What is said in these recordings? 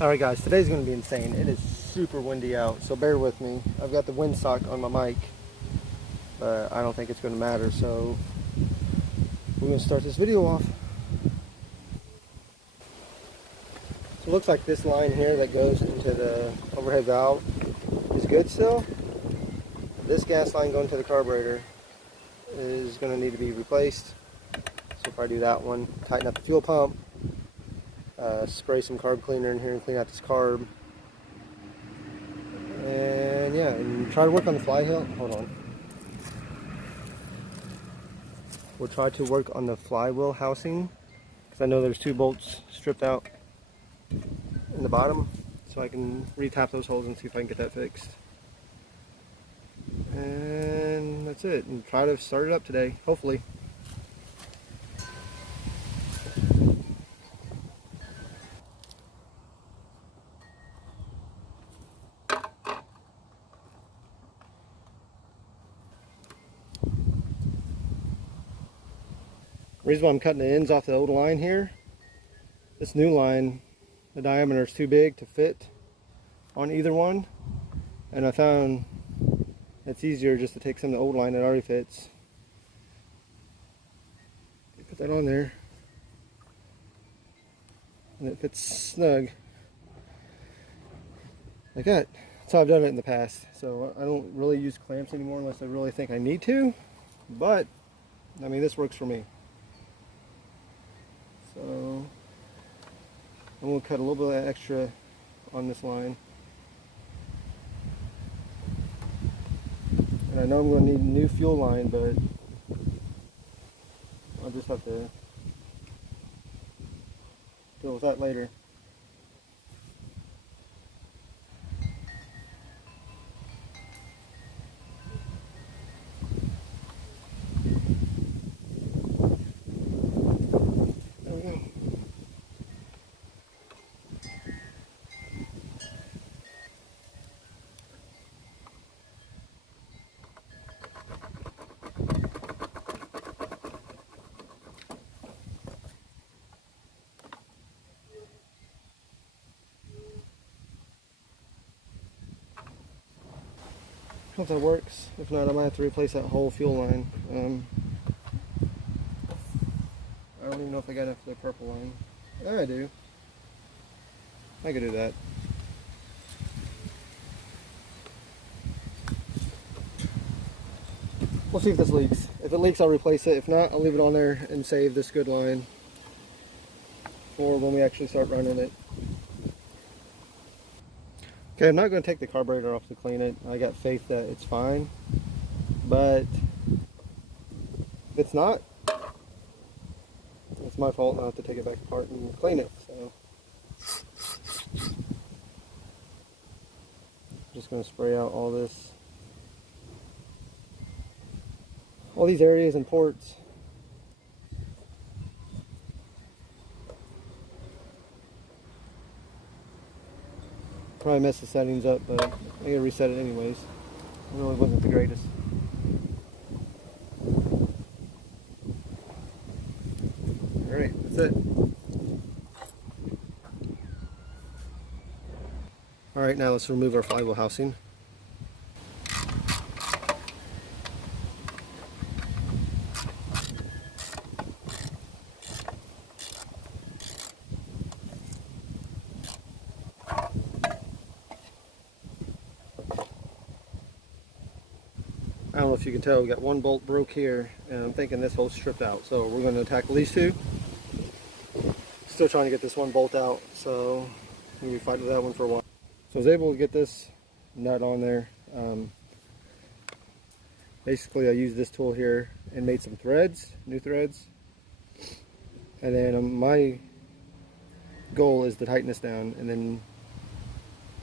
Alright guys, today's going to be insane. It is super windy out, so bear with me. I've got the windsock on my mic, but I don't think it's going to matter, so we're going to start this video off. So it looks like this line here that goes into the overhead valve is good still. This gas line going to the carburetor is going to need to be replaced. So if I do that one, tighten up the fuel pump, spray some carb cleaner in here and clean out this carb. And yeah, and try to work on the flywheel. Hold on. We'll try to work on the flywheel housing, because I know there's 2 bolts stripped out in the bottom, so I can re-tap those holes and see if I can get that fixed. And that's it. And try to start it up today, hopefully. The reason why I'm cutting the ends off the old line here, this new line, the diameter is too big to fit on either one, and I found it's easier just to take some of the old line that already fits, put that on there, and it fits snug like that. That's how I've done it in the past. So I don't really use clamps anymore unless I really think I need to, but I mean, this works for me. So I'm going to cut a little bit of extra on this line. And I know I'm going to need a new fuel line, but I'll just have to deal with that later. There we go. Hope that works. If not, I might have to replace that whole fuel line. I don't even know if I got enough for the purple line. Yeah, I do. I could do that. We'll see if this leaks. If it leaks, I'll replace it. If not, I'll leave it on there and save this good line for when we actually start running it. Okay, I'm not going to take the carburetor off to clean it. I got faith that it's fine, but if it's not, it's my fault. I'll have to take it back apart and clean it. So just going to spray out all this, all these areas and ports. Probably messed the settings up, but I gotta reset it anyways. It really wasn't the greatest. Alright, that's it. Alright, now let's remove our flywheel housing. I don't know if you can tell, we got one bolt broke here, and I'm thinking this hole's stripped out. So we're going to tackle these two. Still trying to get this one bolt out, so we'll be fighting with that one for a while. So I was able to get this nut on there. Basically, I used this tool here and made some threads, new threads. And then my goal is to tighten this down and then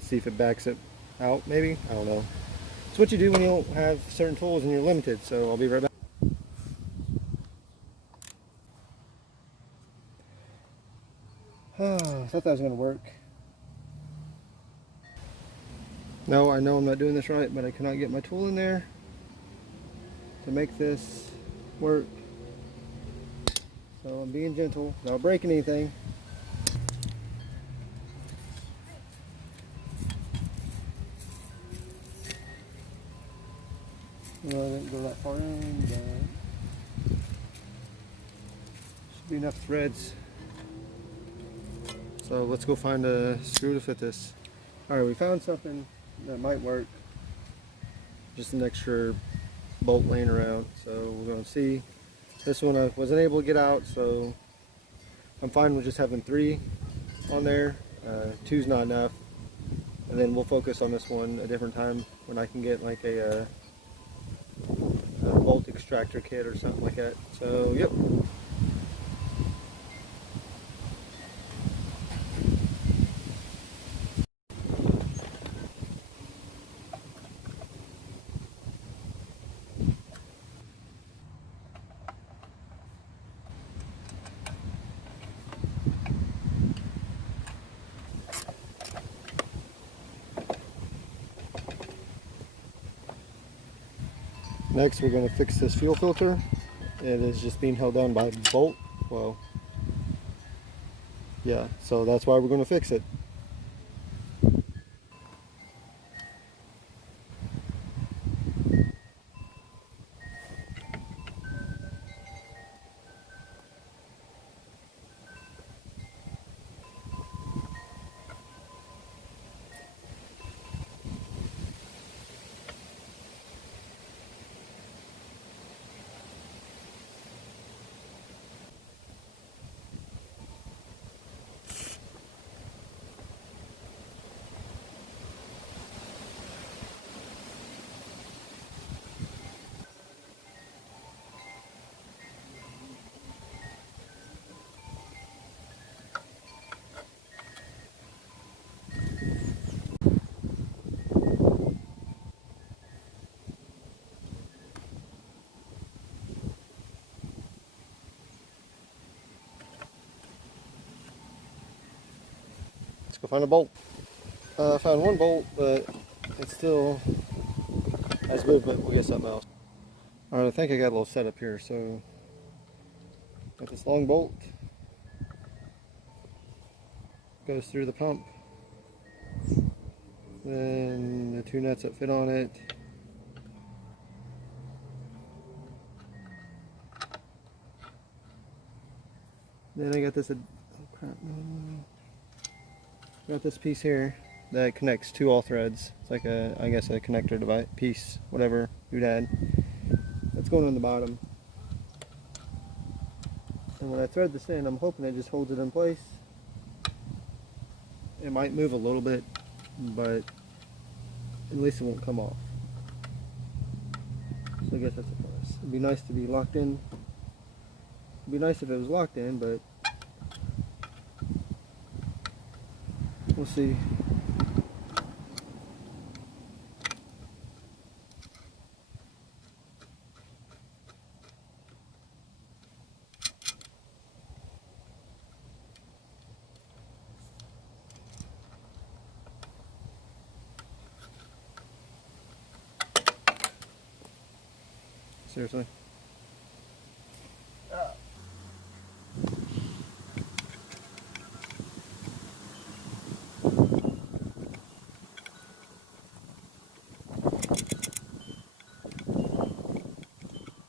see if it backs it out, maybe? I don't know. It's what you do when you don't have certain tools and you're limited, so I'll be right back. I thought that was going to work. No, I know I'm not doing this right, but I cannot get my tool in there to make this work. So I'm being gentle, not breaking anything. Well, I didn't go that far in, but should be enough threads. So let's go find a screw to fit this. All right, we found something that might work. Just an extra bolt laying around. So we're going to see. This one I wasn't able to get out, so I'm fine with just having 3 on there. 2's not enough. And then we'll focus on this one a different time when I can get like a bolt extractor kit or something like that. So, yep. Next, we're going to fix this fuel filter. It is just being held down by a bolt. Well, yeah, so that's why we're going to fix it. Let's go find a bolt. I found one bolt, but it's still has movement. We'll get something else. All right, I think I got a little setup here. So, got this long bolt. Goes through the pump. Then the 2 nuts that fit on it. Then I got this. Oh crap! Got this piece here that connects to all threads. It's like I guess a connector device piece, whatever you'd add. That's going on the bottom. And when I thread this in, I'm hoping it just holds it in place. It might move a little bit, but at least it won't come off. So I guess that's a plus. It'd be nice to be locked in. It'd be nice if it was locked in, but we'll see. Seriously.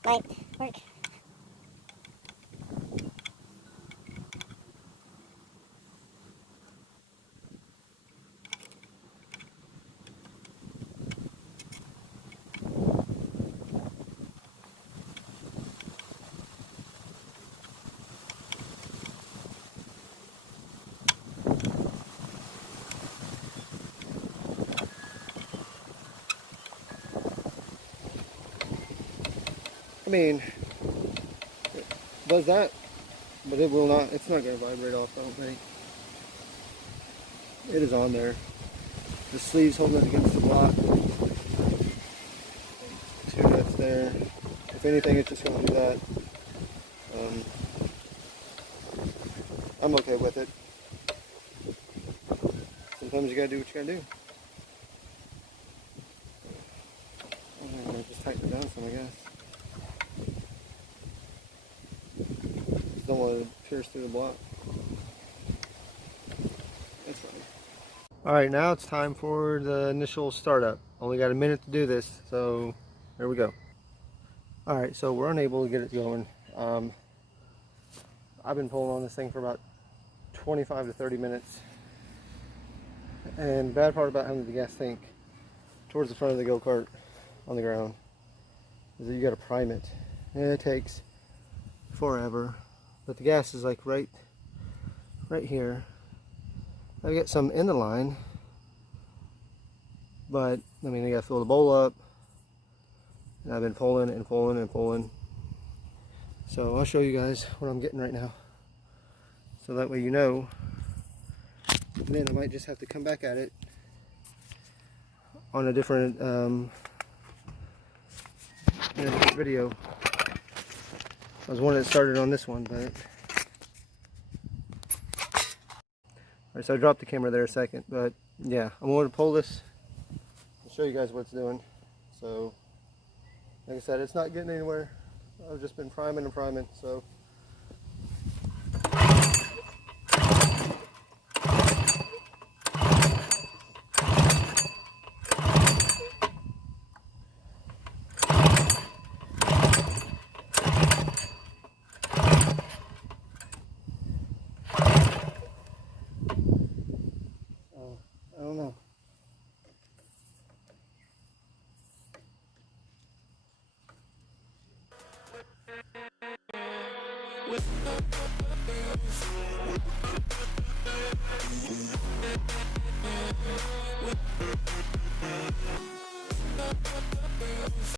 Might work. I mean, it does that, but it will not. It's not going to vibrate off, I don't think. It is on there. The sleeve's holding it against the block. 2 nuts there. If anything, it's just going to do that. I'm okay with it. Sometimes you got to do what you got to do. Just tighten it down some, I guess. Just don't want to pierce through the block. That's fine. Alright, now it's time for the initial startup. Only got a minute to do this, so There we go. Alright, so we're unable to get it going. I've been pulling on this thing for about 25 to 30 minutes. And the bad part about having the gas tank towards the front of the go-kart on the ground is that you got to prime it. And it takes forever. But the gas is like right here. I've got some in the line. But, I mean, I got to fill the bowl up. And I've been pulling and pulling and pulling. So I'll show you guys what I'm getting right now. So that way you know. And then I might just have to come back at it on a different, in a different video. I was wanting to start it on this one, but... Alright, so I dropped the camera there a second, but yeah, I'm going to pull this and show you guys what it's doing. So, like I said, it's not getting anywhere. I've just been priming and priming, so... I don't know.